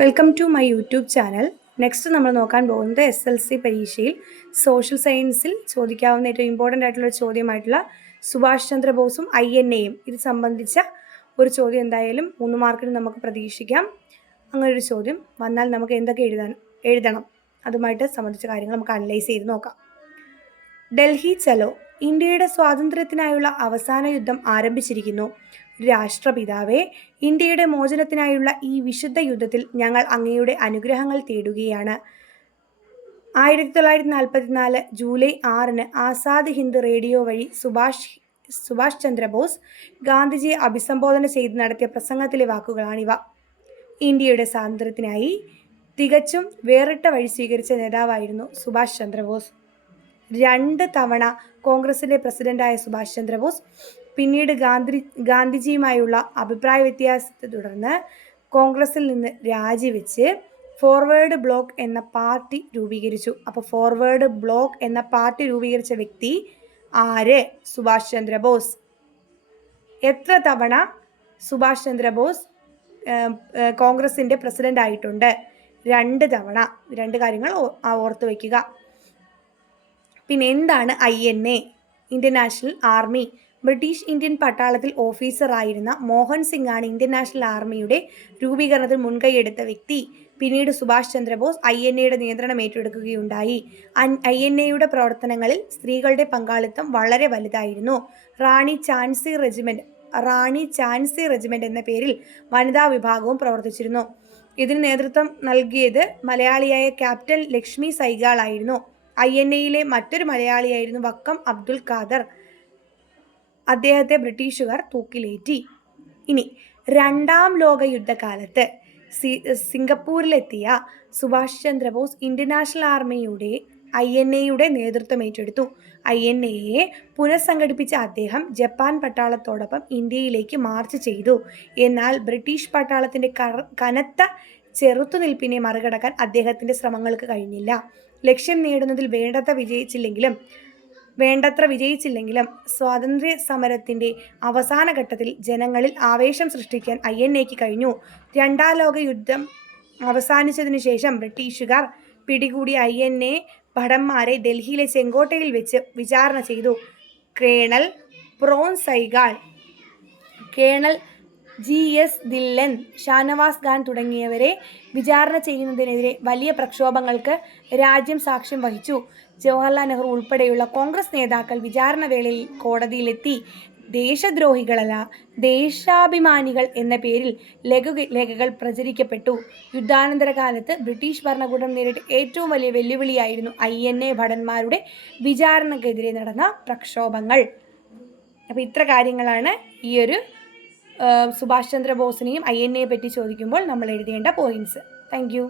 Welcome to my YouTube channel. Next നമ്മൾ നോക്കാൻ പോകുന്നത് SLC പരീക്ഷയിൽ സോഷ്യൽ സയൻസിൽ ചോദിക്കാവുന്ന ഏറ്റവും ഇമ്പോർട്ടൻ്റ് ആയിട്ടുള്ള ചോദ്യമായിട്ടുള്ള സുഭാഷ് ചന്ദ്രബോസും INAയും ഇത് സംബന്ധിച്ച ഒരു ചോദ്യം എന്തായാലും 3 മാർക്കിന് നമുക്ക് പ്രതീക്ഷിക്കാം. അങ്ങനൊരു ചോദ്യം വന്നാൽ നമുക്ക് എന്തൊക്കെ എഴുതണം അതുമായിട്ട് സംബന്ധിച്ച കാര്യങ്ങൾ നമുക്ക് അനലൈസ് ചെയ്ത് നോക്കാം. ഡൽഹി ചലോ, ഇന്ത്യയുടെ സ്വാതന്ത്ര്യത്തിനായുള്ള അവസാന യുദ്ധം ആരംഭിച്ചിരിക്കുന്നു. രാഷ്ട്രപിതാവേ, ഇന്ത്യയുടെ മോചനത്തിനായുള്ള ഈ വിശുദ്ധ യുദ്ധത്തിൽ ഞങ്ങൾ അങ്ങയുടെ അനുഗ്രഹങ്ങൾ തേടുകയാണ്. 1944 ജൂലൈ 6 ആസാദ് ഹിന്ദ് റേഡിയോ വഴി സുഭാഷ് ചന്ദ്രബോസ് ഗാന്ധിജിയെ അഭിസംബോധന ചെയ്ത് നടത്തിയ പ്രസംഗത്തിലെ വാക്കുകളാണിവ. ഇന്ത്യയുടെ സ്വാതന്ത്ര്യത്തിനായി തികച്ചും വേറിട്ട വഴി സ്വീകരിച്ച നേതാവായിരുന്നു സുഭാഷ് ചന്ദ്രബോസ്. 2 തവണ കോൺഗ്രസിൻ്റെ പ്രസിഡന്റായ സുഭാഷ് ചന്ദ്രബോസ് പിന്നീട് ഗാന്ധിജിയുമായുള്ള അഭിപ്രായ വ്യത്യാസത്തെ തുടർന്ന് കോൺഗ്രസിൽ നിന്ന് രാജിവെച്ച് ഫോർവേഡ് ബ്ലോക്ക് എന്ന പാർട്ടി രൂപീകരിച്ചു. അപ്പോൾ ഫോർവേഡ് ബ്ലോക്ക് എന്ന പാർട്ടി രൂപീകരിച്ച വ്യക്തി ആര്? സുഭാഷ് ചന്ദ്രബോസ്. എത്ര തവണ സുഭാഷ് ചന്ദ്രബോസ് കോൺഗ്രസിൻ്റെ പ്രസിഡന്റ് ആയിട്ടുണ്ട്? 2 തവണ. 2 കാര്യങ്ങൾ ഓർത്ത് വയ്ക്കുക. പിന്നെ എന്താണ് INA? Indian national army. British Indian പട്ടാളത്തിൽ ഓഫീസറായിരുന്ന മോഹൻ സിംഗാണ് ഇന്ത്യൻ നാഷണൽ ആർമിയുടെ രൂപീകരണത്തിൽ മുൻകൈയെടുത്ത വ്യക്തി. പിന്നീട് സുഭാഷ് ചന്ദ്രബോസ് INAയുടെ നിയന്ത്രണം ഏറ്റെടുക്കുകയുണ്ടായി. INAയുടെ പ്രവർത്തനങ്ങളിൽ സ്ത്രീകളുടെ പങ്കാളിത്തം വളരെ വലുതായിരുന്നു. റാണി ഝാൻസി റെജിമെന്റ് എന്ന പേരിൽ വനിതാ വിഭാഗവും പ്രവർത്തിച്ചിരുന്നു. ഇതിന് നേതൃത്വം നൽകിയത് മലയാളിയായ ക്യാപ്റ്റൻ ലക്ഷ്മി സൈഗാൾ ആയിരുന്നു. INAയിലെ മറ്റൊരു മലയാളിയായിരുന്നു വക്കം അബ്ദുൽ ഖാദർ. അദ്ദേഹത്തെ ബ്രിട്ടീഷുകാർ തൂക്കിലേറ്റി. ഇനി 2ാം ലോക യുദ്ധകാലത്ത് സിംഗപ്പൂരിലെത്തിയ സുഭാഷ് ചന്ദ്രബോസ് ഇന്ത്യൻ നാഷണൽ ആർമിയുടെ INAയുടെ നേതൃത്വം ഏറ്റെടുത്തു. INAയെ പുനഃസംഘടിപ്പിച്ച അദ്ദേഹം ജപ്പാൻ പട്ടാളത്തോടൊപ്പം ഇന്ത്യയിലേക്ക് മാർച്ച് ചെയ്തു. എന്നാൽ ബ്രിട്ടീഷ് പട്ടാളത്തിൻ്റെ കനത്ത ചെറുത്തുനിൽപ്പിനെ മറികടക്കാൻ അദ്ദേഹത്തിൻ്റെ ശ്രമങ്ങൾക്ക് കഴിഞ്ഞില്ല. ലക്ഷ്യം നേടുന്നതിൽ വേണ്ടത്ര വിജയിച്ചില്ലെങ്കിലും സ്വാതന്ത്ര്യ സമരത്തിൻ്റെ അവസാന ഘട്ടത്തിൽ ജനങ്ങളിൽ ആവേശം സൃഷ്ടിക്കാൻ INAയ്ക്ക് കഴിഞ്ഞു. 2ാം ലോക യുദ്ധം അവസാനിച്ചതിനു ശേഷം ബ്രിട്ടീഷുകാർ പിടികൂടിയ INA ഭടന്മാരെ ഡൽഹിയിലെ ചെങ്കോട്ടയിൽ വെച്ച് വിചാരണ ചെയ്തു. കേണൽ പ്രോൺ സൈഗാൾ, കേണൽ GS ധില്ലൻ, ഷാനവാസ് ഖാൻ തുടങ്ങിയവരെ വിചാരണ ചെയ്യുന്നതിനെതിരെ വലിയ പ്രക്ഷോഭങ്ങൾക്ക് രാജ്യം സാക്ഷ്യം വഹിച്ചു. ജവഹർലാൽ നെഹ്റു ഉൾപ്പെടെയുള്ള കോൺഗ്രസ് നേതാക്കൾ വിചാരണ വേളയിൽ കോടതിയിലെത്തി. ദേശദ്രോഹികളല്ല, ദേശാഭിമാനികൾ എന്ന പേരിൽ ലേഖകൾ പ്രചരിക്കപ്പെട്ടു. യുദ്ധാനന്തര കാലത്ത് ബ്രിട്ടീഷ് ഭരണകൂടം നേരിട്ട ഏറ്റവും വലിയ വെല്ലുവിളിയായിരുന്നു INA ഭടന്മാരുടെ വിചാരണക്കെതിരെ നടന്ന പ്രക്ഷോഭങ്ങൾ. അപ്പോൾ ഇത്ര കാര്യങ്ങളാണ് ഈ ഒരു സുഭാഷ് ചന്ദ്രബോസിനെയും INAയെ പറ്റി ചോദിക്കുമ്പോൾ നമ്മൾ എഴുതേണ്ട പോയിന്റ്സ്. Thank you.